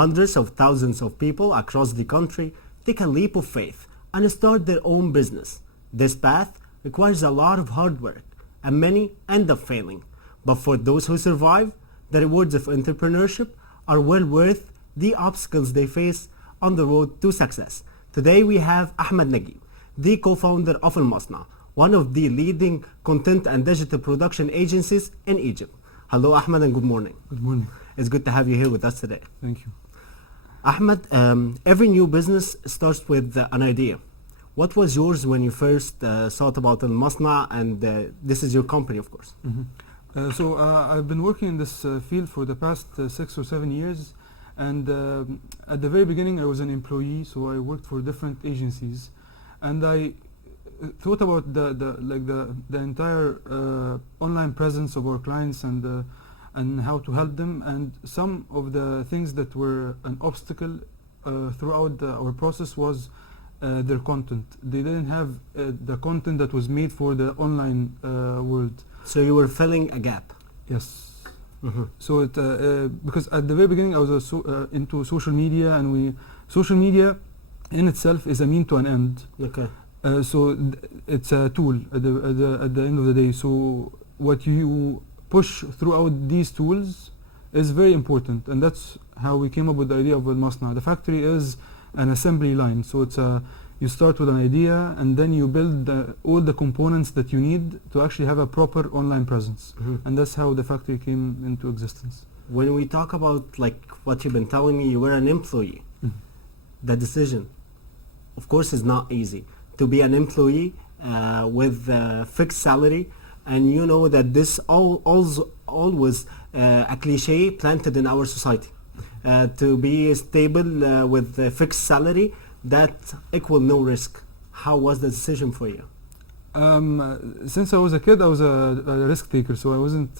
Hundreds of thousands of people across the country take a leap of faith and start their own business. This path requires a lot of hard work, and many end up failing. But for those who survive, the rewards of entrepreneurship are well worth the obstacles they face on the road to success. Today we have Ahmed Naguib, the co-founder of Al Masna, one of the leading content and digital production agencies in Egypt. Hello Ahmed and good morning. Good morning. It's good to have you here with us today. Thank you. Ahmed, every new business starts with an idea. What was yours when you first thought about Al Masna, and this is your company, of course? So I've been working in this field for the past 6 or 7 years, and at the very beginning I was an employee, so I worked for different agencies, and I thought about the entire online presence of our clients and how to help them, and some of the things that were an obstacle throughout our process was their content. They didn't have the content that was made for the online world. So you were filling a gap. Yes. So it because at the very beginning I was into social media, and social media in itself is a mean to an end. Okay. So it's a tool at the end of the day. So what you push throughout these tools is very important, and that's how we came up with the idea of Al Masna. The factory is an assembly line, so it's you start with an idea, and then you build all the components that you need to actually have a proper online presence, and that's how the factory came into existence. When we talk about like what you've been telling me, you were an employee. The decision, of course, is not easy to be an employee with a fixed salary, and you know that this always a cliche planted in our society. To be stable with a fixed salary, that equal no risk. How was the decision for you? Since I was a kid, I was a risk taker, so I wasn't.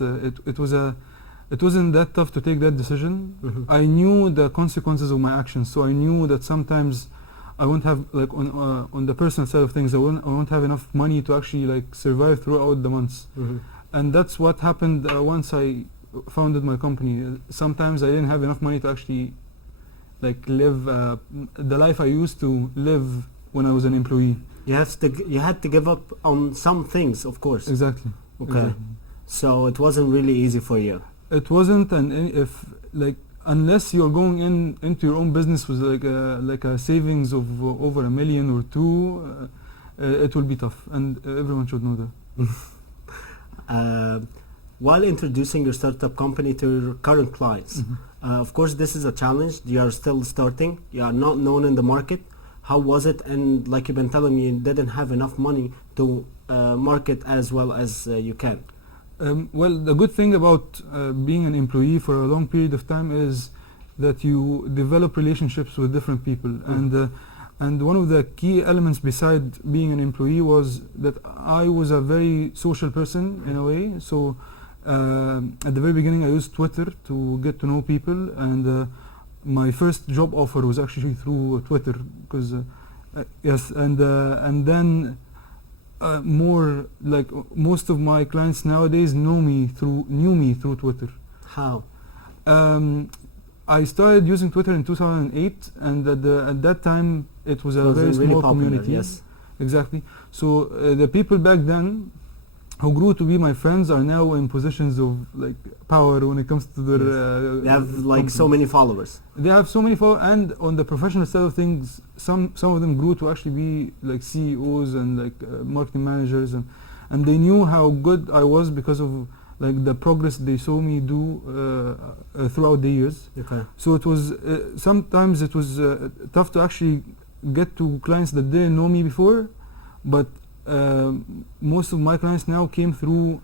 It wasn't that tough to take that decision. I knew the consequences of my actions, so I knew that sometimes I won't have, like, on the personal side of things, I won't have enough money to actually like survive throughout the months, and that's what happened once I founded my company. Sometimes I didn't have enough money to actually like live the life I used to live when I was an employee. You had to give up on some things, of course. Exactly. Okay. Exactly. So it wasn't really easy for you. It wasn't, and if like unless you're going into your own business with like a savings of over $1 million or $2 million, it will be tough, and everyone should know that. While introducing your startup company to your current clients, of course this is a challenge. You are still starting, you are not known in the market. How was it? And like you've been telling me, you didn't have enough money to market as well as you can. Well, the good thing about being an employee for a long period of time is that you develop relationships with different people, and one of the key elements beside being an employee was that I was a very social person in a way. So at the very beginning I used Twitter to get to know people, and my first job offer was actually through Twitter, because yes, and then more like most of my clients nowadays knew me through Twitter. How? I started using Twitter in 2008, and at that time it was a very small community. Yes, exactly. So the people back then who grew to be my friends are now in positions of like power when it comes to their. They have like so many followers. They have so many followers, and on the professional side of things, some of them grew to actually be like CEOs and like marketing managers, and they knew how good I was because of like the progress they saw me do throughout the years. Okay. So it was sometimes it was tough to actually get to clients that didn't know me before, but most of my clients now came through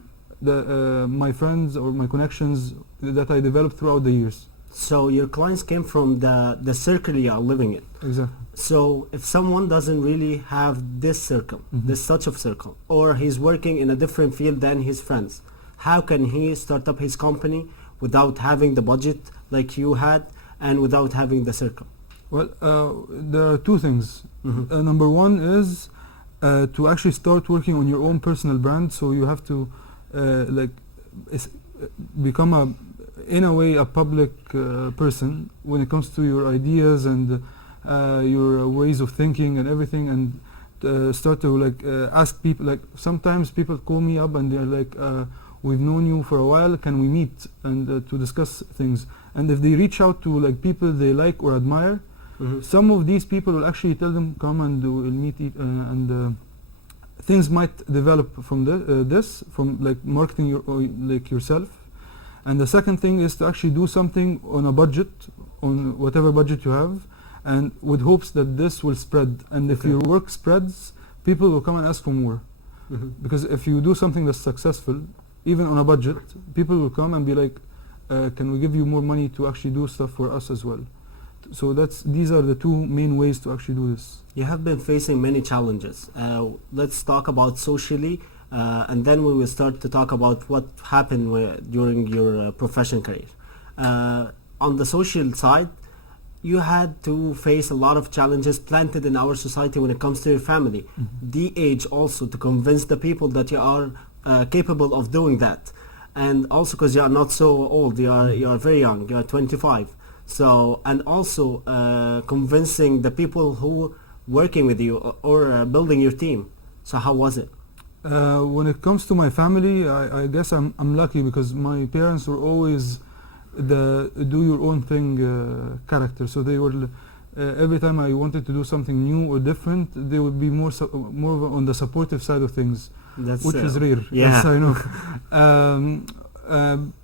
my friends or my connections that I developed throughout the years. So your clients came from the circle you are living in. Exactly. So if someone doesn't really have this circle, this such of circle, or he's working in a different field than his friends, how can he start up his company without having the budget like you had and without having the circle? Well, there are two things. Number one is to actually start working on your own personal brand. So you have to become in a way a public person when it comes to your ideas and your ways of thinking and everything, and start to like ask people. Like sometimes people call me up and they're like, we've known you for a while, can we meet and to discuss things? And if they reach out to like people they like or admire, some of these people will actually tell them come and we'll meet and things might develop from this from like marketing like yourself. And the second thing is to actually do something on a budget, on whatever budget you have, and with hopes that this will spread. And if your work spreads, people will come and ask for more. Because if you do something that's successful, even on a budget, people will come and be like, can we give you more money to actually do stuff for us as well? So these are the two main ways to actually do this. You have been facing many challenges. Let's talk about socially, and then we will start to talk about what happened during your professional career. On the social side, you had to face a lot of challenges planted in our society when it comes to your family. The age also to convince the people that you are capable of doing that. And also because you are not so old, you are very young, you are 25. So, and also convincing the people who working with you or building your team. So how was it? When it comes to my family, I guess I'm lucky because my parents were always the do your own thing character. So they were every time I wanted to do something new or different, they would be more on the supportive side of things, which is rare. Yeah, yes, I know.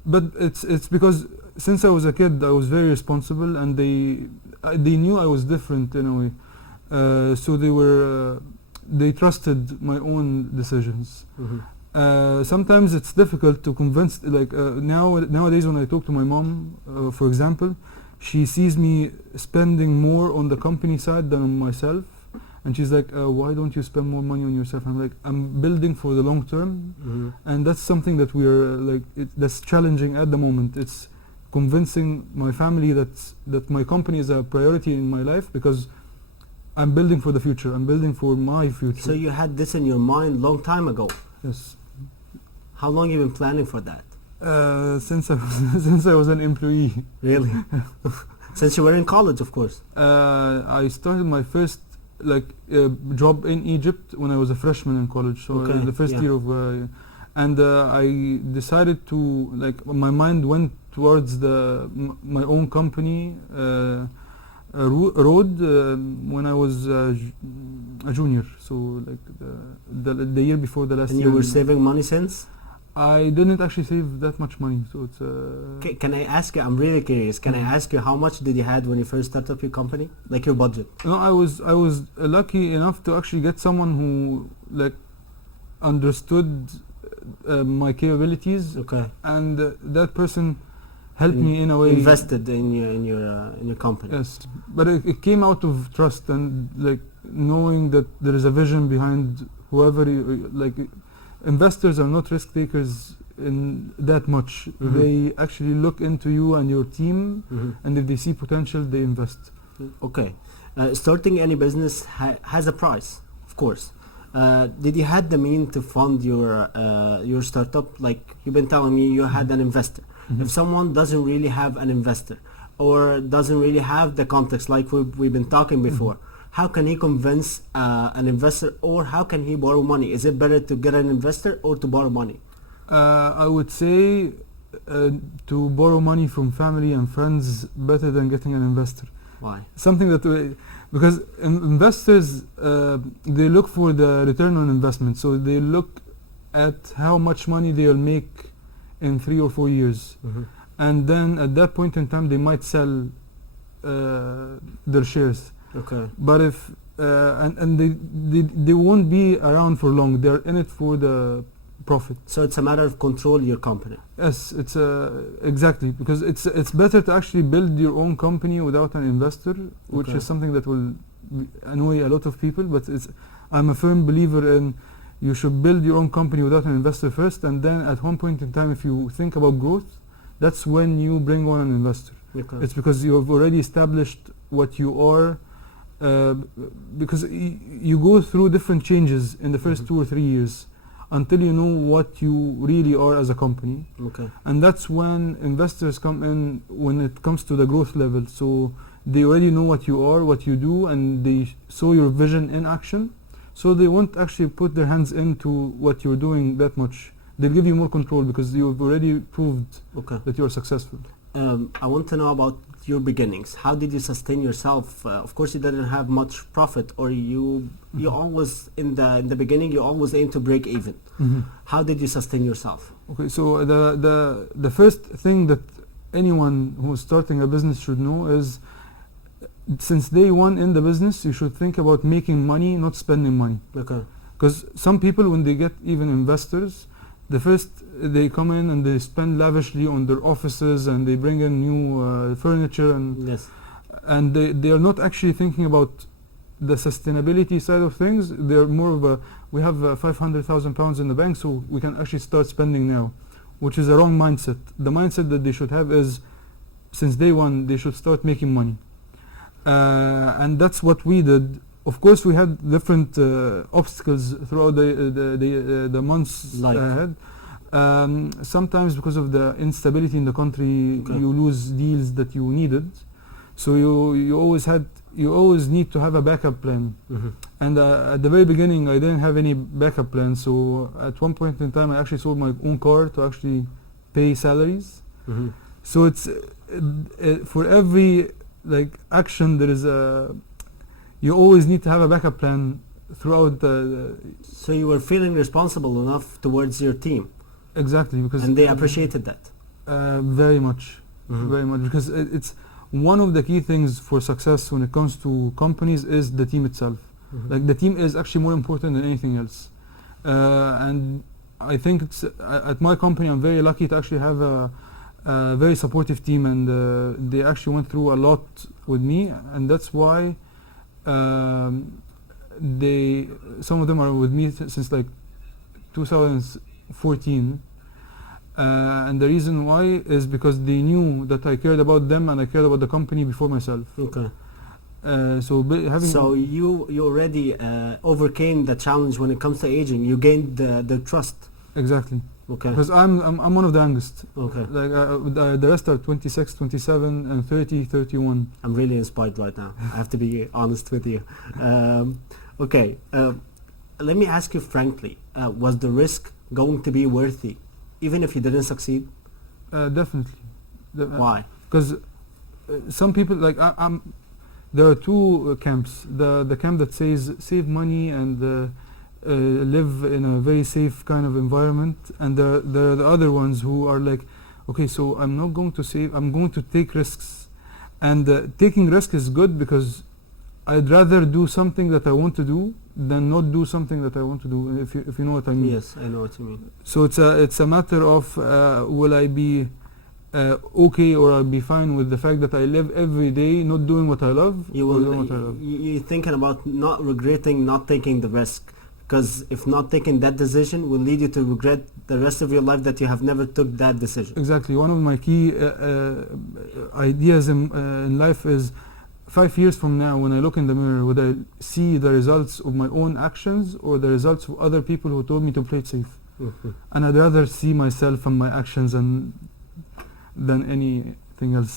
But it's because since I was a kid, I was very responsible, and they knew I was different in a way. So they trusted my own decisions. Sometimes it's difficult to convince. Like nowadays, when I talk to my mom, for example, she sees me spending more on the company side than on myself, and she's like, "Why don't you spend more money on yourself?" I'm like, "I'm building for the long term," and that's something that we're that's challenging at the moment. It's convincing my family that my company is a priority in my life because I'm building for the future. I'm building for my future. So you had this in your mind long time ago. Yes. How long have you been planning for that? Since I was an employee. Really? Since you were in college, of course. I started my first job in Egypt when I was a freshman in college. So the first year of, and I decided to my mind went towards my own company road when I was a junior. So the year before the last year. And you were saving money since? I didn't actually save that much money, so it's. Can I ask you? I'm really curious. Can I ask you how much did you had when you first started up your company, like your budget? No, I was lucky enough to actually get someone who understood my capabilities. Okay. And that person helped me in a way. Invested in your company. Yes, but it came out of trust and knowing that there is a vision behind whoever investors are not risk takers in that much. They actually look into you and your team, and if they see potential, they invest. Okay. Starting any business has a price, of course. Did you had the means to fund your startup? Like you've been telling me, you had an investor. If someone doesn't really have an investor or doesn't really have the context, like we've been talking before, how can he convince an investor, or how can he borrow money? Is it better to get an investor or to borrow money? I would say to borrow money from family and friends better than getting an investor. Why? Something because investors they look for the return on investment, so they look at how much money they'll make in 3 or 4 years, and then at that point in time they might sell their shares. Okay. But if and they won't be around for long. They're in it for the profit. So it's a matter of control your company. Yes, it's exactly, because it's better to actually build your own company without an investor, which is something that will annoy a lot of people. But I'm a firm believer in you should build your own company without an investor first, and then at one point in time, if you think about growth, that's when you bring on an investor. Okay. It's because you have already established what you are. Because you go through different changes in the first 2 or 3 years. until you know what you really are as a company. Okay. And that's when investors come in when it comes to the growth level. So they already know what you are, what you do, and they saw your vision in action. So they won't actually put their hands into what you're doing that much. They'll give you more control because you've already proved Okay. that you're successful. I want to know about your beginnings. How did you sustain yourself? Of course, you didn't have much profit, or you always in the beginning you always aim to break even. How did you sustain yourself? Okay, so the first thing that anyone who's starting a business should know is, since day one in the business, you should think about making money, not spending money. Okay. Because some people, when they get even investors, they come in and they spend lavishly on their offices and they bring in new furniture and Yes. and they are not actually thinking about the sustainability side of things. They're more of a, we have £500,000 in the bank, so we can actually start spending now, which is a wrong mindset. The mindset that they should have is, since day one, they should start making money. And that's what we did. Of course, we had different obstacles throughout the months Like? ahead. Sometimes because of the instability in the country, Okay. you lose deals that you needed. So you always need to have a backup plan. And at the very beginning, I didn't have any backup plan. So at one point in time, I actually sold my own car to actually pay salaries. So it's for every action there is you always need to have a backup plan throughout the So you were feeling responsible enough towards your team, exactly, because and they appreciated that. very much, very much, because it's one of the key things for success when it comes to companies is the team itself. Like the team is actually more important than anything else. And I think it's at my company I'm very lucky to actually have a very supportive team, and they actually went through a lot with me, and that's why some of them are with me since 2014, and the reason why is because they knew that I cared about them and I cared about the company before myself. Okay. So you already overcame the challenge when it comes to aging. You gained the trust. exactly, Okay. because I'm one of the youngest. Okay. The rest are 26, 27, and 30, 31. I'm really inspired right now. I have to be honest with you. Okay. Let me ask you frankly, was the risk going to be worthy, even if you didn't succeed? Definitely. Why? Because some people there are two camps. The camp that says save money and live in a very safe kind of environment, and there are the other ones who are like, okay, so I'm not going to save, I'm going to take risks. And taking risk is good because I'd rather do something that I want to do than not do something that I want to do, if you know what I mean. Yes, I know what you mean. So it's a matter of will I be okay, or I'll be fine with the fact that I live every day not doing what I love. You're thinking about not regretting not taking the risk, because if not taking that decision will lead you to regret the rest of your life that you have never took that decision. Exactly. One of my key ideas in life is 5 years from now, when I look in the mirror, would I see the results of my own actions or the results of other people who told me to play it safe? And I'd rather see myself and my actions than anything else.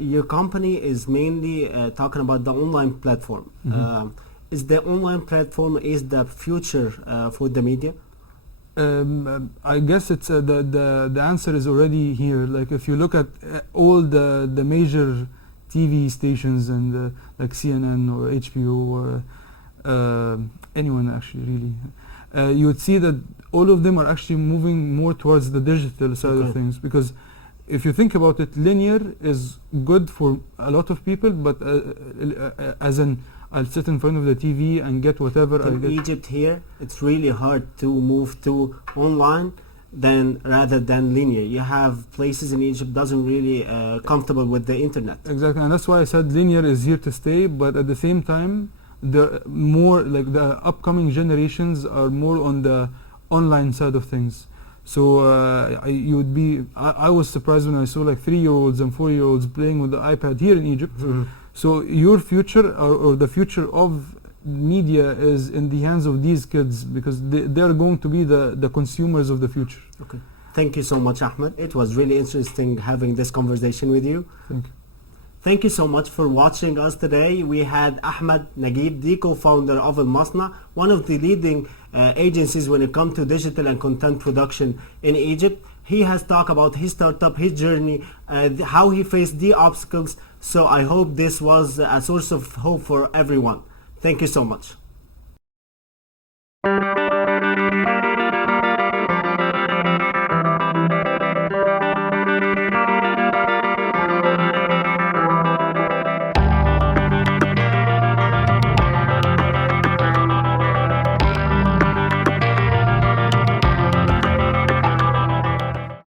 Your company is mainly talking about the online platform. Is the online platform the future for the media? I guess it's the answer is already here. Like if you look at all the major TV stations and like CNN or HBO or anyone actually really, you would see that all of them are actually moving more towards the digital side of things, because if you think about it, linear is good for a lot of people, but as in I'll sit in front of the TV and get whatever I In get. Egypt here, it's really hard to move to online rather than linear. You have places in Egypt doesn't really comfortable with the internet. Exactly, and that's why I said linear is here to stay, but at the same time, the upcoming generations are more on the online side of things. So I was surprised when I saw 3-year-olds and 4-year-olds playing with the iPad here in Egypt. So your future or the future of media is in the hands of these kids, because they're going to be the consumers of the future. Okay. Thank you so much, Ahmed. It was really interesting having this conversation with you. Thank you. Thank you so much for watching us today. We had Ahmed Naguib, the co-founder of Al Masna, one of the leading agencies when it comes to digital and content production in Egypt. He has talked about his startup, his journey, how he faced the obstacles. So I hope this was a source of hope for everyone. Thank you so much.